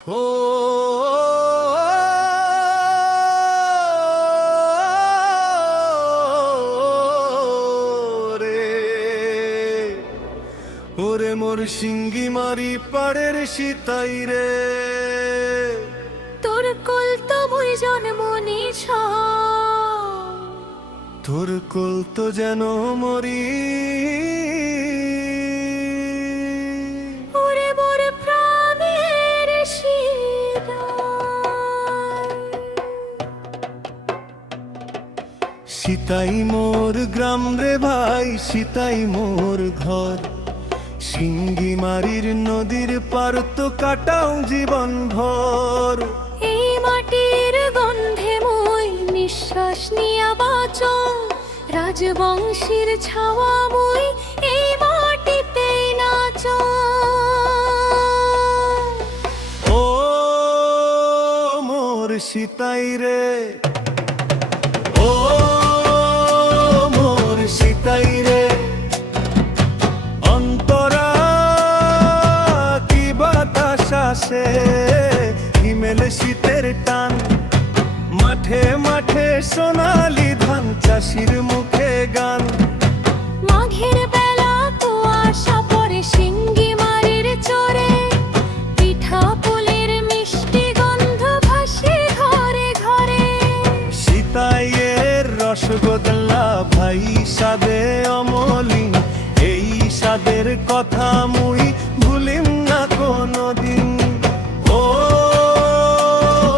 ও রে ওরে মোর সিঙ্গি মারি পাড়ের সীতাই রে, তোর কোল তো মুই জন্ম নিছ, তোর কোল তো যেন মরি ওরে মোর প্রাণের সীতা। সীতাই মোর গ্রাম রে ভাই, সীতাই মোর ঘর, সিঙ্গি মারির নদীর পার তো কাটাও জীবন ভর। এই মাটির গন্ধে মই নিঃশ্বাস নিয়া বাঁচো, রাজবংশীর ছাওয়া মই এই মাটিতেই নাচো। ও মোর সীতাই রে, ও মোর সীতাই রে, অন্তরা কি বাতাস আসে, হিমেল শীতের টান, মাঠে মাঠে সোনালি ধান, চাষির মুখে গান। মাঘের বেলা কুয়াশা পড়ে সিঙ্গি মারির চরে, পিঠা পুলির মিষ্টি গন্ধ ভাসে ঘরে ঘরে। সীতাইয়ের রসগোল্লা ভাই সাদে অমলিন, এই সাদের কথা মুই ভুলিম না কোনদিন। ও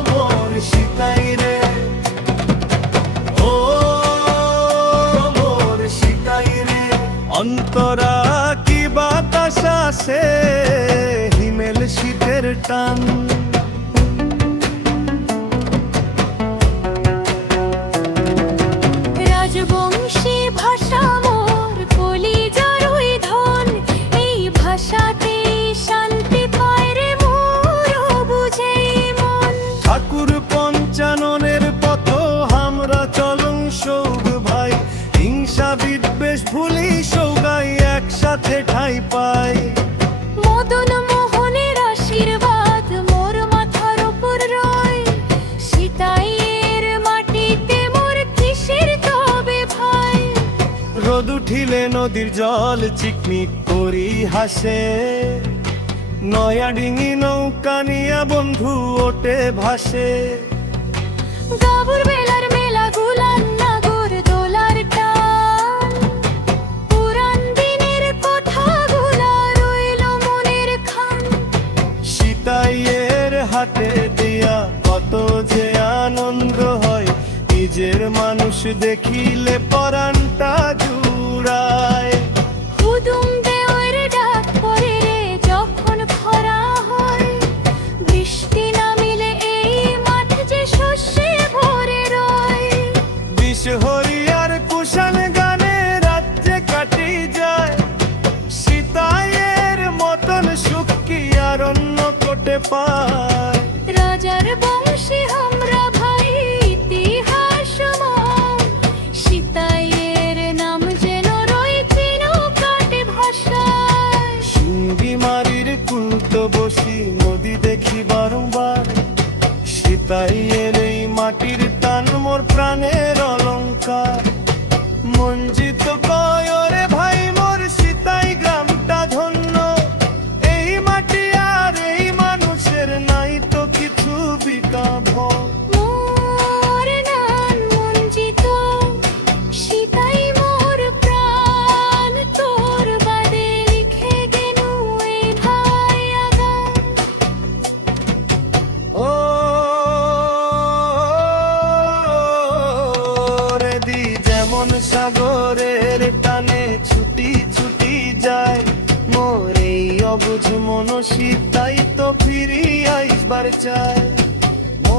মোর সীতাই রে, ও মোর সীতাই রে, অন্তরা কি বাতাস আসে, হিমেল শীতের টান। রাজবংশী ভাষা মোর কলিজার ওই ধন, এই ভাষাতেই শান্তি পায় রে মোর বুঝে মন। ঠাকুর পঞ্চাননের পথ আমরা চলং সৌগ ভাই, হিংসা বিদ্বেষ ভুলি সৌগাই একসাথে ঠাই পাই। মদন মোহনের আশীর্বাদ মোর মাথার উপর রয়, সীতাইয়ের মাটিতে মোর কিসের তবে ভাই। রোদ উঠিলে নদীর জল চিকমিক করি হাসে, নয়া ডিঙি নৌকা নিয়া বন্ধু ওটে ভাসে। গাবুর বেলার মেলা গুলান নাগর দোলার টান, পুরান দিনের কথাগুলা রইল মনের খান। সীতাইয়ের হাতে দিয়া কত যে আনন্দ হয়, নিজের মানুষ দেখিলে পরাণটা জুড়ায়। হুদুম দেওয়ার ডাক পড়ে রে যখন খরা হয়, বৃষ্টি নামিলে এই মাঠ যে শস্যে ভরে রয়। বিষ হরিয়ার কুশান গানে রাজ্যে কাটি যায়, সীতাইয়ের মতন সুখ কি আর অন্য কোটে পায়। রাজার বংশী আমরা ভাই ইতিহাস ময়, সীতাইয়ের নাম যেন রয়েছে নৌকাটে ভাষায়। সিঙ্গি মারির কুন্ত বসি নদী দেখি বারংবার, সীতাইয়ের এই মাটির টান মোর প্রাণের অলংকার। মঞ্জিত কয় রে ভাই মোর সীতাই গ্রামটা ধন্য, এই মাটি আর এই মানুষের নাই তো কিছু বিকাভ। মোর নাম মঞ্জিত, সীতাই মোর প্রাণ, তোর বাদে লিখে গেনু এই ভাই আগা। ও রে দি যেমন সাগরের টানে ছুটি ছুটি যায়, মোর এই অবুঝ মন সীতাই তো ফিরি আইবার চায়। ও